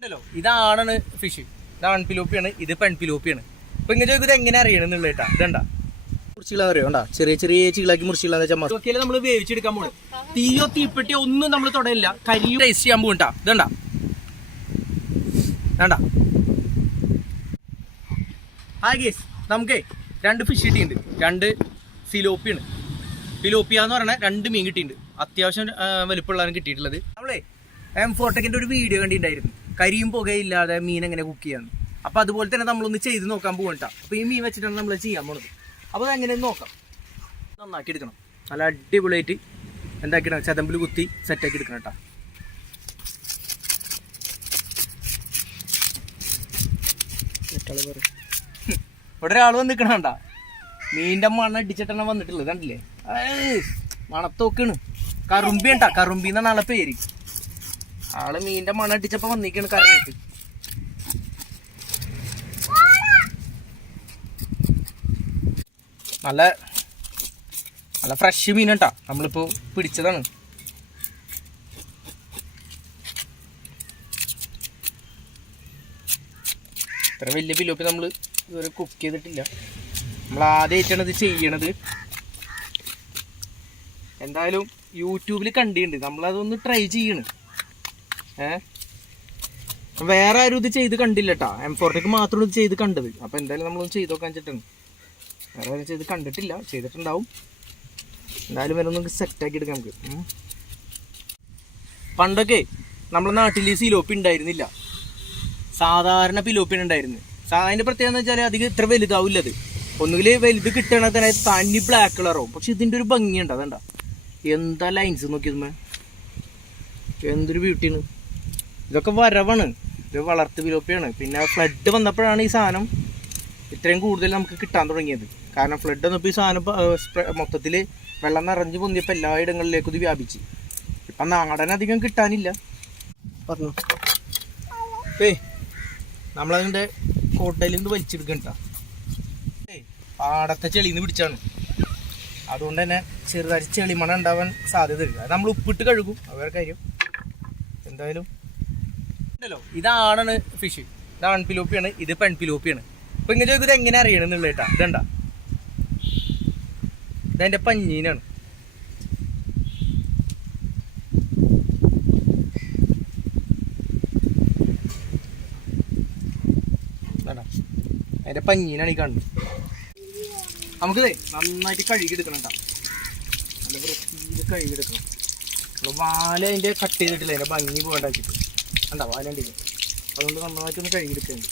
ഉണ്ടല്ലോ ഇതാണ് ഫിഷ് ഇതാണ് ആൺപിലോപ്പിയാണ് ഇത് പെൺപിലോപ്പിയാണ് ഇപ്പൊ ഇങ്ങനെ ചോദിക്കുന്നത് എങ്ങനെ അറിയണമെന്നുള്ള കേട്ടാ ഇതണ്ട മുറിച്ചുകളാ അറിയോ? കണ്ടാ? ചെറിയ ചെറിയ ചീളാക്കി മുറിച്ചുകളാന്ന് വെച്ചാൽ നമ്മൾ വേവിച്ചെടുക്കാൻ പോകും തീയോ തീപ്പെട്ടിയോ ഒന്നും നമ്മൾ തുടയില്ല കരിയും ടേസ്റ്റ് ചെയ്യാൻ പോകണ്ടാ ഇതണ്ട വേണ്ട ഹായ് ഗേസ് നമുക്കേ രണ്ട് ഫിഷ് കിട്ടിയിട്ടുണ്ട് രണ്ട് ഫിലോപ്പിയാണ്. ഫിലോപ്പിയ എന്ന് പറഞ്ഞാൽ രണ്ട് മീൻ കിട്ടിയിട്ടുണ്ട് അത്യാവശ്യം വലിപ്പമുള്ളതാണ് കിട്ടിയിട്ടുള്ളത്. നമ്മളേ എം ഫോർട്ടക്കിന്റെ ഒരു വീഡിയോ കണ്ടിട്ടുണ്ടായിരുന്നു. കരിയും പുകയില്ലാതെ മീൻ എങ്ങനെ കുക്ക് ചെയ്യാന്ന്. അപ്പൊ അതുപോലെ തന്നെ നമ്മളൊന്ന് ചെയ്ത് നോക്കാൻ പോകണ്ട. അപ്പൊ ഈ മീൻ വെച്ചിട്ടാണ് നമ്മൾ ചെയ്യാൻ പോണത്. അപ്പൊ അതെങ്ങനെ നോക്കാം. നന്നാക്കി എടുക്കണം. നല്ല അടിപൊളിയായിട്ട് എന്താക്കിടണം ചതമ്പിൽ കുത്തി സെറ്റാക്കി എടുക്കണം കേട്ടോ ഇവിടെ ഒരാൾ വന്നിക്കണണ്ട മീന്റെ മണ്ണ അടിച്ചിട്ടാണ് വന്നിട്ടുള്ളത് കണ്ടില്ലേ? മണത്തോക്കാണ് കറുമ്പി ഉണ്ടാ കറുമ്പി എന്നാണ് ആളെ പേര്. ആൾ മീന്റെ മണ അടിച്ചപ്പോ വന്നിക്കാണ് കറിയിട്ട് നല്ല നല്ല ഫ്രഷ് മീൻ കേട്ടാ നമ്മളിപ്പോ പിടിച്ചതാണ്. ഇത്ര വലിയ പിലോപ്പി നമ്മൾ ഇതുവരെ കുക്ക് ചെയ്തിട്ടില്ല. നമ്മൾ ആദ്യമായിട്ടാണ് ഇത് ചെയ്യണത്. എന്തായാലും യൂട്യൂബിൽ കണ്ടിട്ടുണ്ട്. നമ്മളതൊന്ന് ട്രൈ ചെയ്യണ്. ഏ? വേറെ ആരും ഇത് ചെയ്ത് കണ്ടില്ല കേട്ടാ എം ഫോർട്ടിക്ക് മാത്രമാണ് ഇത് ചെയ്ത് കണ്ടത്. അപ്പോൾ എന്തായാലും നമ്മളൊന്ന് ചെയ്ത് നോക്കാൻ വെച്ചിട്ടാണ്. വേറെ ആരും ചെയ്ത് കണ്ടിട്ടില്ല. ചെയ്തിട്ടുണ്ടാവും. എന്തായാലും വരെ ഒന്ന് സെറ്റാക്കി എടുക്കാം നമുക്ക്. പണ്ടൊക്കെ നമ്മുടെ നാട്ടിൽ സിലോപ്പി ഉണ്ടായിരുന്നില്ല. സാധാരണ പിലോപ്പിന് ഉണ്ടായിരുന്നു അതിന്റെ പ്രത്യേകത വെച്ചാൽ അധികം ഇത്ര വലുതാവില്ല അത്. ഒന്നുകിൽ വലുത് കിട്ടണ തന്നെ തനി ബ്ലാക്ക് കളറാവും പക്ഷെ ഇതിന്റെ ഒരു ഭംഗിയുണ്ട്. അതണ്ട എന്താ ലൈൻസ് നോക്കിയത് എന്തൊരു ബ്യൂട്ടിയാണ് ഇതൊക്കെ വരവാണ്. ഇത് വളർത്ത് വിലോപ്പിയാണ് പിന്നെ ഫ്ലഡ് വന്നപ്പോഴാണ് ഈ സാധനം ഇത്രയും കൂടുതൽ നമുക്ക് കിട്ടാൻ തുടങ്ങിയത്. കാരണം ഫ്ലഡ് വന്നപ്പോൾ ഈ സാധനം മൊത്തത്തിൽ വെള്ളം നിറഞ്ഞു പൊന്തിയപ്പോൾ എല്ലായിടങ്ങളിലേക്കും ഇത് വ്യാപിച്ച്. ഇപ്പം നാടൻ അധികം കിട്ടാനില്ല. പറഞ്ഞു. ഏയ് നമ്മളതിന്റെ കോട്ടയിൽ നിന്ന് വലിച്ചെടുക്കണ്ട ഏയ് പാടത്തെ ചെളിന്ന് പിടിച്ചാണ്. അതുകൊണ്ട് തന്നെ ചെറുതായിട്ട് ചെളിമണ ഉണ്ടാവാൻ സാധ്യതയില്ല. അത് നമ്മൾ ഉപ്പിട്ട് കഴുകും. അവരുടെ കാര്യം. എന്തായാലും ഉണ്ടല്ലോ. ഇതാണ് ഫിഷ് ഇത് ആൺപിലോപ്പിയാണ് ഇത് പെൺപിലോപ്പിയാണ് ഇപ്പൊ ഇങ്ങനെ ചോദിക്കുന്നത് എങ്ങനെ അറിയണമെന്നുള്ള കേട്ടാ ഇതണ്ട ഇതെന്റെ പഞ്ഞീനാണ്. അതിന്റെ പഞ്ഞീനാണ് ഈ കാണുന്നത്. നമുക്കിതേ നന്നായിട്ട് കഴുകിയെടുക്കണം കേട്ടോ നല്ല വൃത്തിയിൽ കഴുകിയെടുക്കണം. വാല അതിന്റെ കട്ട് ചെയ്തിട്ടില്ല? അതിന്റെ ഭംഗി പോകണ്ടാക്കിട്ട് കണ്ട? വാല ഉണ്ടെങ്കിൽ അതുകൊണ്ട് നന്നായിട്ടൊന്ന് കഴുകിയെടുക്കണം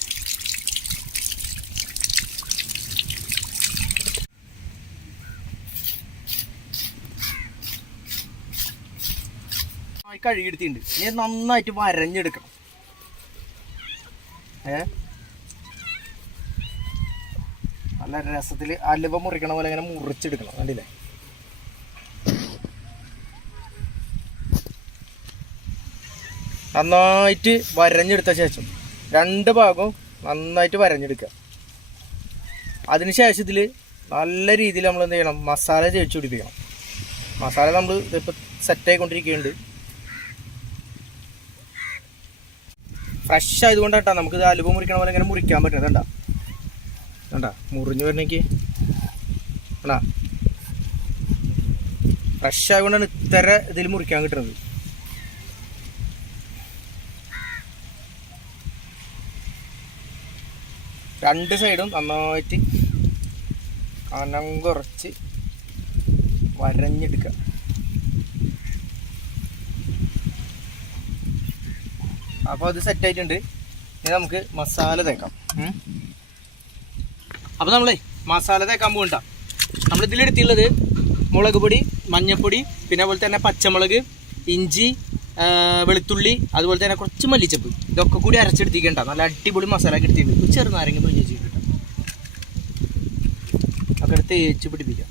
നന്നായി കഴുകിയെടുത്തിട്ടുണ്ട്. ഇനി നന്നായിട്ട് വരഞ്ഞെടുക്കണം. ഏ? നല്ല രസത്തിൽ അലുവ മുറിക്കണ പോലെ ഇങ്ങനെ മുറിച്ചെടുക്കണം. കണ്ടില്ലേ? നന്നായിട്ട് വരഞ്ഞെടുത്ത ശേഷം രണ്ട് ഭാഗവും നന്നായിട്ട് വരഞ്ഞെടുക്കുക. അതിനുശേഷം ഇതിൽ നല്ല രീതിയിൽ നമ്മൾ എന്ത് ചെയ്യണം? മസാല ചേച്ചു പിടിപ്പിക്കണം. മസാല നമ്മൾ ഇതിപ്പോൾ സെറ്റായിക്കൊണ്ടിരിക്കുന്നുണ്ട് ഫ്രഷ് ആയതുകൊണ്ട് കേട്ടോ നമുക്ക് അലുവ മുറിക്കണ പോലെ ഇങ്ങനെ മുറിക്കാൻ പറ്റുന്നത് കണ്ട? കണ്ട? മുറിഞ്ഞു വരണമെങ്കിൽ കണ്ടാ? ഫ്രഷ് ആയതുകൊണ്ടാണ് ഇത്ര ഇതിൽ മുറിക്കാൻ കിട്ടുന്നത് രണ്ട് സൈഡും നന്നായിട്ട് കനം കുറച്ച് വരഞ്ഞെടുക്കുക. അപ്പോൾ അത് സെറ്റ് ആയിട്ടുണ്ട്. ഇനി നമുക്ക് മസാല തേക്കാം. അപ്പോൾ നമ്മളേ മസാല തേക്കാൻ പോകണ്ട. നമ്മൾ ഇതിലെടുത്തുള്ളത് മുളക് പൊടി മഞ്ഞൾപ്പൊടി പിന്നെ അതുപോലെ തന്നെ പച്ചമുളക് ഇഞ്ചി വെളുത്തുള്ളി അതുപോലെ തന്നെ കുറച്ച് മല്ലിച്ചപ്പ് ഇതൊക്കെ കൂടി അരച്ചെടുത്തിക്കണ്ട നല്ല അടിപൊളി മസാല ഒക്കെ എടുത്തിട്ടുണ്ട് ഒരു ചെറുനാരങ്ങ പൊഞ്ഞ് വെച്ചിട്ട് ഒക്കെ എടുത്ത് തേച്ച് പിടിപ്പിക്കാം.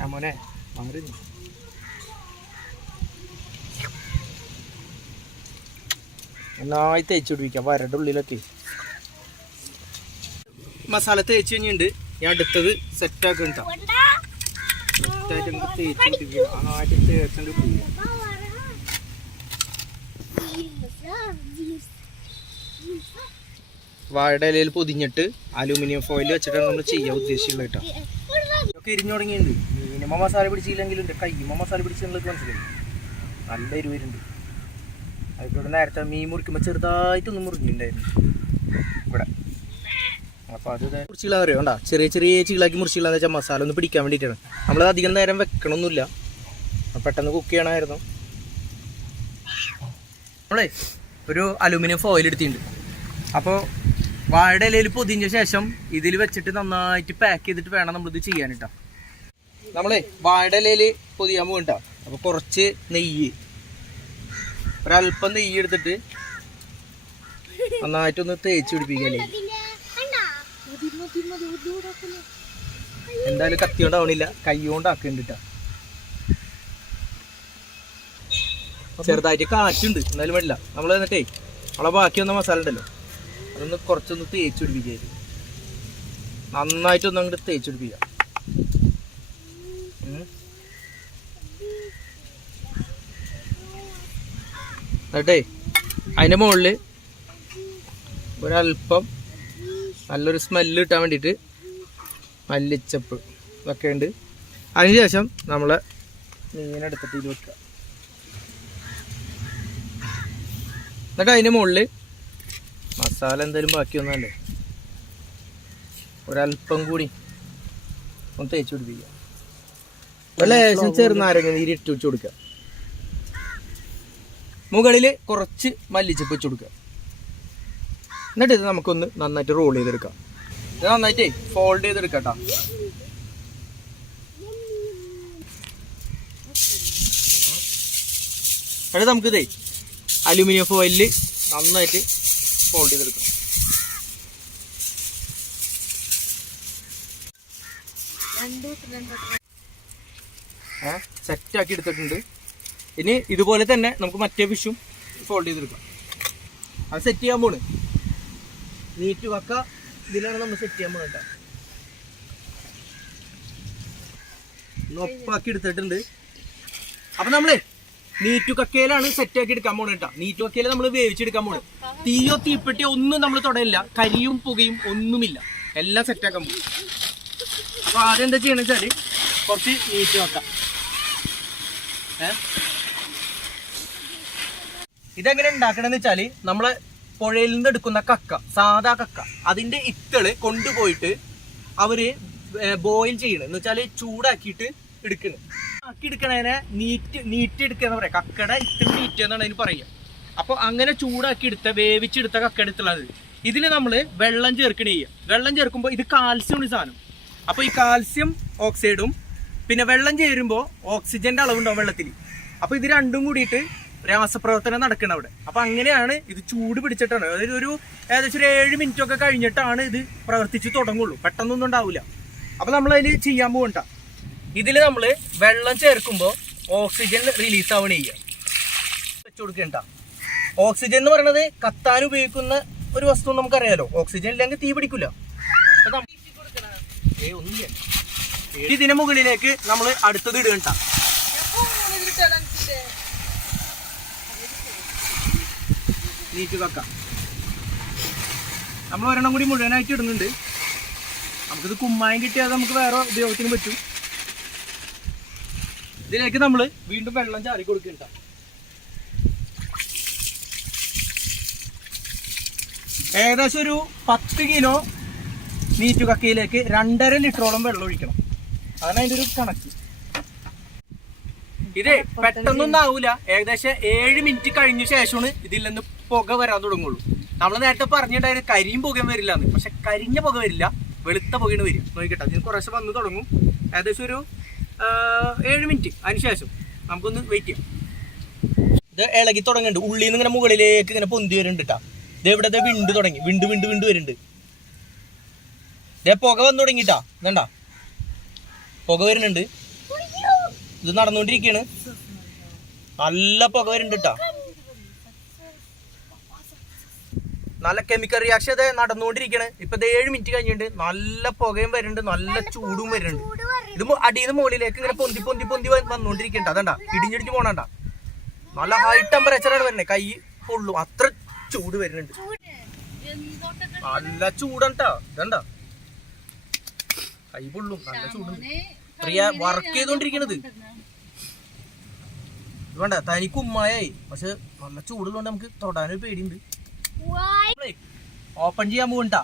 ആ മോനെ മാറി. നന്നായി തേച്ച് പിടിപ്പിക്കാം. വരയുടെ ഉള്ളിലൊക്കെ. മസാല തേച്ച് കഴിഞ്ഞിട്ടുണ്ട്. ഞാൻ അടുത്തത് സെറ്റാക്കി കേട്ടോ സെറ്റായിട്ട് നമുക്ക് തേച്ച് പിടിപ്പിക്കാം. നന്നായിട്ട് തേച്ചിട്ട് പോയി വാഴയുടെ ഇലയിൽ പൊതിഞ്ഞിട്ട് അലൂമിനിയം ഫോയിൽ വെച്ചിട്ടാണ് നമ്മൾ ചെയ്യാൻ ഉദ്ദേശിച്ചുള്ളത് കേട്ടോ. ഒക്കെ എരിഞ്ഞു തുടങ്ങിയിട്ടുണ്ട്. മീനമ്മ മസാല പിടിച്ചില്ലെങ്കിലും എന്റെ മസാല നിങ്ങൾക്ക് മനസ്സിലായി. നല്ല എരിവരുണ്ട്. അതിലൂടെ നേരത്തെ മീൻ മുറിക്കുമ്പോൾ ചെറുതായിട്ടൊന്ന് മുറിഞ്ഞിട്ടുണ്ടായിരുന്നു. ഇവിടെ. അപ്പോൾ അത് മുറിച്ചിള അറിയോ? ചെറിയ ചെറിയ ചീളാക്കി മുറിച്ചിളാന്ന് വെച്ചാൽ മസാല ഒന്ന് പിടിക്കാൻ വേണ്ടിയിട്ടാണ്. നമ്മളത് അധികം നേരം വെക്കണമൊന്നുമില്ല പെട്ടെന്ന് കുക്ക് ചെയ്യണമായിരുന്നു. നമ്മളേ ഒരു അലൂമിനിയം ഫോയിൽ എടുത്തിട്ടുണ്ട്. അപ്പോൾ വാഴയുടെ ഇലയിൽ പൊതിഞ്ഞ ശേഷം ഇതിൽ വെച്ചിട്ട് നന്നായിട്ട് പാക്ക് ചെയ്തിട്ട് വേണം നമ്മളിത് ചെയ്യാൻ കേട്ടോ നമ്മളെ വാഴയുടെ ഇലയിൽ പൊതിയാൻ പോകണ്ട അപ്പോൾ കുറച്ച് നെയ്യ്. ഒരല്പം നെയ്യ് എടുത്തിട്ട് നന്നായിട്ടൊന്ന് തേച്ച് പിടിപ്പിക്കല്ലേ എന്തായാലും കത്തി കൊണ്ടാവണില്ല. കൈ കൊണ്ട് ചെറുതായിട്ട് കാറ്റുണ്ട്. എന്നാലും വേണ്ടില്ല. നമ്മൾ എന്നിട്ടേ നമ്മളെ ബാക്കി വന്ന മസാല ഉണ്ടല്ലോ അതൊന്ന് കുറച്ചൊന്ന് തേച്ച് പിടിപ്പിക്കായിരുന്നു നന്നായിട്ടൊന്ന് അങ്ങോട്ട് തേച്ച് പിടിപ്പിക്കാം. എന്നിട്ടേ അതിന്റെ മുകളിൽ ഒരല്പം നല്ലൊരു സ്മെല്ല് കിട്ടാൻ വേണ്ടിയിട്ട് മല്ലിച്ചപ്പ് ഇതൊക്കെ ഉണ്ട്. അതിനുശേഷം നമ്മൾ മീനെടുത്തിട്ട് ഇത് വെക്കുക. എന്നിട്ട് അതിന്റെ മുകളിൽ മസാല എന്തായാലും ബാക്കിയൊന്നല്ലേ ഒരല്പം കൂടി ഒന്ന് തേച്ച് പിടിപ്പിക്കാം. ഒരു ലേശം ചെറുനാരങ്ങ നീര് ഇട്ട് വെച്ച് കൊടുക്കുക മുകളിൽ കുറച്ച് മല്ലിച്ചപ്പ് വെച്ച് കൊടുക്കുക എന്നിട്ട് ഇത് നമുക്കൊന്ന് നന്നായിട്ട് റോൾ ചെയ്തെടുക്കാം. ഇത് നന്നായിട്ടേ ഫോൾഡ് ചെയ്തെടുക്കാം കേട്ടോ എന്നിട്ട് നമുക്കിതേ അലുമിനിയം ഫോയിലിൽ നന്നായിട്ട് ഫോൾഡ് ചെയ്തെടുക്കാം. സെറ്റ് ആക്കി എടുത്തിട്ടുണ്ട്. ഇനി ഇതുപോലെ തന്നെ നമുക്ക് മറ്റേ ഫിഷും ഫോൾഡ് ചെയ്തെടുക്കാം. അത് സെറ്റ് ചെയ്യാൻ പോണ്. നീറ്റ് വക്ക. ഇതിലാണ് നമ്മൾ സെറ്റ് ചെയ്യാൻ ഒന്ന് ഒപ്പാക്കി എടുത്തിട്ടുണ്ട്. അപ്പൊ നമ്മളേ നീറ്റു കക്കയിലാണ് സെറ്റ് ആക്കി എടുക്കാൻ പോണത് കേട്ടോ നീറ്റു കക്കയിൽ നമ്മൾ വേവിച്ചെടുക്കാൻ പോണത്. തീയോ തീപ്പെട്ടിയോ ഒന്നും നമ്മൾ തുടയില്ല കരിയും പുകയും ഒന്നുമില്ല. എല്ലാം സെറ്റ് ആക്കാൻ പോകും അപ്പൊ ആദ്യം എന്താ ചെയ്യണ വെച്ചാൽ കുറച്ച് നീറ്റ് വെക്കാം. ഇതെങ്ങനെ ഉണ്ടാക്കണമെന്ന് വെച്ചാൽ നമ്മളെ പുഴയിൽ നിന്ന് എടുക്കുന്ന കക്ക സാധാ കക്ക അതിന്റെ ഇത്തൾ കൊണ്ടുപോയിട്ട് അവർ ബോയിൽ ചെയ്യണം. എന്ന് വെച്ചാൽ ചൂടാക്കിയിട്ട് എടുക്കണം. ആക്കി എടുക്കണതിനെ നീറ്റ് നീറ്റ് എടുക്കുക എന്ന് പറയാം. കക്കട ഇത്ര നീറ്റ് എന്നാണ് അതിന് പറയുക. അപ്പൊ അങ്ങനെ ചൂടാക്കി എടുത്ത വേവിച്ചെടുത്ത കക്ക എടുത്തുള്ളത് ഇതിൽ നമ്മൾ വെള്ളം ചേർക്കണ ചെയ്യുക വെള്ളം ചേർക്കുമ്പോൾ ഇത് കാൽസ്യം ഈ സാധനം. അപ്പൊ ഈ കാൽസ്യം ഓക്സൈഡും പിന്നെ വെള്ളം ചേരുമ്പോൾ ഓക്സിജന്റെ അളവുണ്ടാവും വെള്ളത്തിൽ അപ്പൊ ഇത് രണ്ടും കൂടിയിട്ട് രാസപ്രവർത്തനം നടക്കണം അവിടെ. അപ്പൊ അങ്ങനെയാണ് ഇത് ചൂട് പിടിച്ചിട്ടാണ്. അതായത് ഒരു ഏകദേശം ഒരു ഏഴ് മിനിറ്റ് ഒക്കെ കഴിഞ്ഞിട്ടാണ് ഇത് പ്രവർത്തിച്ച് തുടങ്ങുള്ളൂ. പെട്ടെന്നൊന്നും ഉണ്ടാവില്ല അപ്പൊ നമ്മൾ അതിൽ ചെയ്യാൻ പോകണ്ട ഇതിൽ നമ്മൾ വെള്ളം ചേർക്കുമ്പോൾ ഓക്സിജൻ റിലീസ് ആവണ ചെയ്യുക. വെച്ചു കൊടുക്കണ്ട ഓക്സിജൻ എന്ന് പറയുന്നത് കത്താൻ ഉപയോഗിക്കുന്ന ഒരു വസ്തു നമുക്കറിയാലോ. ഓക്സിജൻ ഇല്ലെങ്കിൽ തീ പിടിക്കില്ല. ഇതിന് മുകളിലേക്ക് നമ്മൾ അടുത്തത് ഇടുകണ്ട നീറ്റ് വെക്കാം. നമ്മൾ ഒരെണ്ണം കൂടി മുഴുവനായിട്ട് ഇടുന്നുണ്ട്. നമുക്കിത് കുമ്മായം കിട്ടിയാൽ നമുക്ക് വേറെ ഉപയോഗത്തിന് പറ്റും. ഇതിലേക്ക് നമ്മൾ വീണ്ടും വെള്ളം ചാരി കൊടുക്കണ്ട ഏകദേശം ഒരു പത്ത് കിലോ മീറ്റ് കക്കയിലേക്ക് രണ്ടര ലിറ്ററോളം വെള്ളം ഒഴിക്കണം. അതാണ് അതിന്റെ ഒരു കണക്ക്. ഇത് പെട്ടെന്നൊന്നും ആവൂല ഏകദേശം ഏഴ് മിനിറ്റ് കഴിഞ്ഞ ശേഷമാണ് ഇതിൽ നിന്ന് പുക വരാൻ തുടങ്ങുള്ളൂ. നമ്മൾ നേരത്തെ പറഞ്ഞിട്ടായിരുന്നു കരിയും പുകയും വരില്ല എന്ന് പക്ഷെ കരിഞ്ഞ പുക വരില്ല. വെളുത്ത പുകയാണ് വരിക. നോക്കിട്ടെ അതിന് കുറേശ്ശെ വന്ന് തുടങ്ങും. ഏകദേശം ഒരു ഏഴ് മിനിറ്റ്. അതിനുശേഷം നമുക്കൊന്ന് വെയിറ്റ് ചെയ്യാം. ഇത് ഇളകി തുടങ്ങുന്നുണ്ട് ഉള്ളിൽ നിന്ന് ഇങ്ങനെ മുകളിലേക്ക് ഇങ്ങനെ പൊന്തി വരുന്നുണ്ട് കേട്ടാ ഇത് ഇവിടെ വിണ്ട് തുടങ്ങി. വിണ്ട് വിണ്ട് വിണ്ട് വരുന്നുണ്ട് ഇതേ പുക വന്നു തുടങ്ങിട്ടാ ഇതണ്ട. പുക വരുന്നുണ്ട്. ഇത് നടന്നുകൊണ്ടിരിക്കുകയാണ് നല്ല പുക വരുന്നുണ്ട് കേട്ടാ നല്ല കെമിക്കൽ റിയാക്ഷൻ അത് നടന്നുകൊണ്ടിരിക്കുകയാണ് ഇപ്പൊ ഇത് ഏഴ് മിനിറ്റ് കഴിഞ്ഞിട്ടുണ്ട്. നല്ല പുകയും വരുന്നുണ്ട് നല്ല ചൂടും വരുന്നുണ്ട്. ഇത് അടിയിൽ നിന്ന് മുകളിലേക്ക് ഇങ്ങനെ പൊന്തി പൊന്തി പൊന്തി വന്നുകൊണ്ടിരിക്കുന്നുണ്ട് അതണ്ട ഇടിഞ്ഞിടിഞ്ഞ് പോണണ്ട. നല്ല ഹൈ ടെമ്പറേച്ചറാണ് വരുന്നത് കൈ പൊള്ളും അത്ര ചൂട് വരുന്നുണ്ട്. നല്ല ചൂടണ്ടാ. ഇതണ്ട. കൈ പൊള്ളും നല്ല ചൂട്. പ്രിയ വർക്ക് ചെയ്തോണ്ടിരിക്കണത്. വേണ്ട തനിക്ക് ഉമ്മായായി. പക്ഷെ നല്ല ചൂടുള്ളതുകൊണ്ട് നമുക്ക് തൊടാനൊരു പേടിയുണ്ട്. ഓപ്പൺ ചെയ്യാൻ പോകണ്ടാ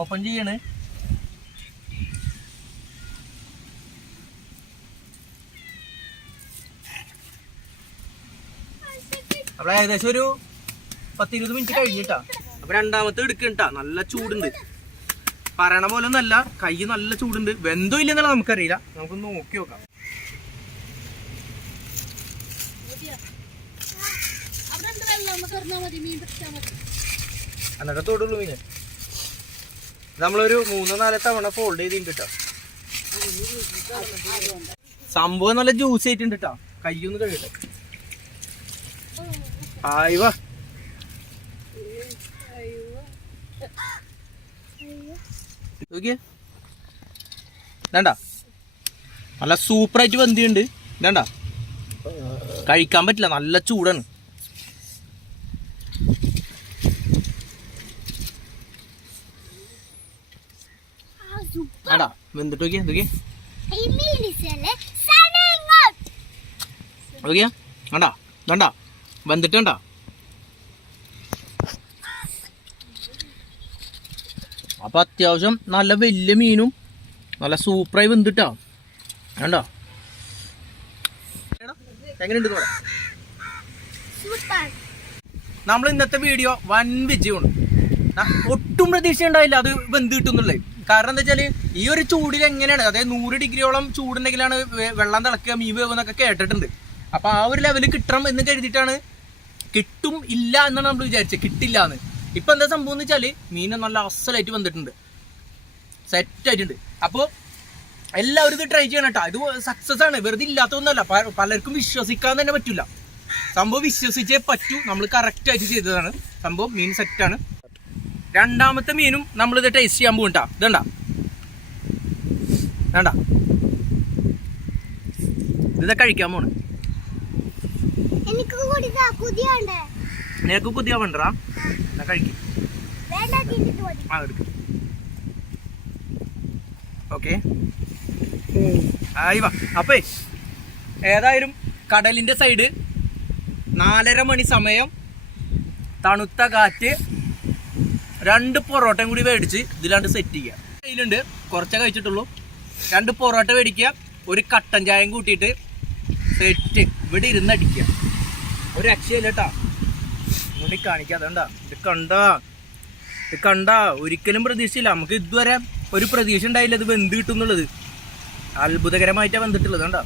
ഓപ്പൺ ചെയ്യണ്. അവിടെ ഏകദേശം ഒരു പത്തിരുപത് മിനിറ്റ് കഴിഞ്ഞിട്ടാ. അപ്പൊ രണ്ടാമത്തെ എടുക്കണ്ടാ. നല്ല ചൂടുണ്ട്. പറയണ പോലെ ഒന്നല്ല കൈ നല്ല ചൂടുണ്ട്. വെന്തോ ഇല്ലെന്നുള്ള നമുക്കറിയില്ല. നമുക്ക് നോക്കി നോക്കാം. അന്നൊക്കെ തൊടുള്ളൂ മീന് നമ്മളൊരു മൂന്നോ നാലോ തവണ ഫോൾഡ് ചെയ്തിട്ടുണ്ട്? കേട്ടോ സംഭവം നല്ല ജ്യൂസ് ആയിട്ടുണ്ട് കേട്ടോ കയ്യൊന്ന് കഴിയട്ടെ ആയി നോക്കിയേ. വേണ്ട നല്ല സൂപ്പറായിട്ട് ബന്ധിയുണ്ട് വേണ്ട കഴിക്കാൻ പറ്റില്ല. നല്ല ചൂടാണ്. അപ്പൊ അത്യാവശ്യം നല്ല വലിയ മീനും നല്ല സൂപ്പറായി വെന്തിട്ടാ. വേണ്ട എങ്ങനെയുണ്ട് നമ്മൾ ഇന്നത്തെ വീഡിയോ വൻ വിജയമാണ്. ഒട്ടും പ്രതീക്ഷ ഉണ്ടായില്ല അത് വെന്ത് കിട്ടുന്നുള്ളത് കാരണം എന്താ വെച്ചാൽ ഈ ഒരു ചൂടിൽ എങ്ങനെയാണ് അതായത് നൂറ് ഡിഗ്രിയോളം ചൂടുണ്ടെങ്കിലാണ് വെള്ളം തിളക്കുക മീൻ വേവെന്നൊക്കെ കേട്ടിട്ടുണ്ട്. അപ്പൊ ആ ഒരു ലെവലിൽ കിട്ടണം എന്ന് കരുതിയിട്ടാണ് കിട്ടും ഇല്ല എന്നാണ് നമ്മൾ വിചാരിച്ചത്. കിട്ടില്ല എന്ന്. ഇപ്പൊ എന്താ സംഭവം എന്ന് വെച്ചാൽ മീൻ നല്ല അസലായിട്ട് വന്നിട്ടുണ്ട് സെറ്റ് ആയിട്ടുണ്ട്. അപ്പോൾ എല്ലാവരും ഇത് ട്രൈ ചെയ്യണം കേട്ടോ. ഇത് സക്സസ് ആണ്. വെറുതെ ഇല്ലാത്തതൊന്നുമല്ല. പലർക്കും വിശ്വസിക്കാൻ തന്നെ പറ്റില്ല സംഭവം വിശ്വസിച്ചേ പറ്റൂ. നമ്മൾ കറക്റ്റ് ആയിട്ട് ചെയ്തതാണ്. സംഭവം മീൻ സെറ്റ് ആണ്. രണ്ടാമത്തെ മീനും നമ്മൾ ഇത് ടേസ്റ്റ് ചെയ്യാൻ പോകും കേട്ടോ. ഇതണ്ട? വേണ്ട ഇത് കഴിക്കാൻ പോണ്. നിനക്ക് പുതിയ വേണ്ടടാ. എന്നാ കഴിക്കും. ആ എടുക്കും. ഓക്കെ. അപ്പേ ഏതായാലും കടലിന്റെ സൈഡ് നാലര മണി സമയം തണുത്ത കാറ്റ് രണ്ട് പൊറോട്ടയും കൂടി മേടിച്ച് ഇതിലാണ്ട് സെറ്റ് ചെയ്യുക കയ്യിലുണ്ട് കുറച്ചേ കഴിച്ചിട്ടുള്ളൂ. രണ്ട് പൊറോട്ട മേടിക്കുക ഒരു കട്ടൻ ചായയും കൂട്ടിയിട്ട് സെറ്റ് ഇവിടെ ഇരുന്നടിക്കുക ഒരു രക്ഷയില്ല കേട്ടാ ഇങ്ങോട്ട് കാണിക്കാം അതുകൊണ്ടാ. ഇത് കണ്ടാ. ഇത് കണ്ടാ. ഒരിക്കലും പ്രതീക്ഷയില്ല. നമുക്ക് ഇതുവരെ ഒരു പ്രതീക്ഷ ഉണ്ടായില്ല ഇത് വെന്ത് കിട്ടും എന്നുള്ളത്. അത്ഭുതകരമായിട്ടാണ് വന്നിട്ടുള്ളത് കണ്ടോ?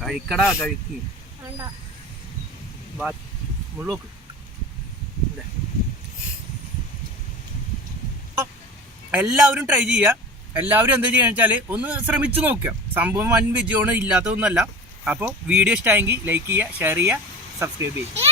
കഴിക്കടാ കഴിക്ക്. മുള്ളോക്ക്. എല്ലാവരും ട്രൈ ചെയ്യുക എല്ലാവരും എന്താ ചെയ്യുക വെച്ചാൽ ഒന്ന് ശ്രമിച്ചു നോക്കുക. സംഭവം വൻ വിജയമാണ് ഇല്ലാത്തതൊന്നല്ല അപ്പോൾ വീഡിയോ ഇഷ്ടമായെങ്കിൽ ലൈക്ക് ചെയ്യുക ഷെയർ ചെയ്യുക സബ്സ്ക്രൈബ് ചെയ്യുക.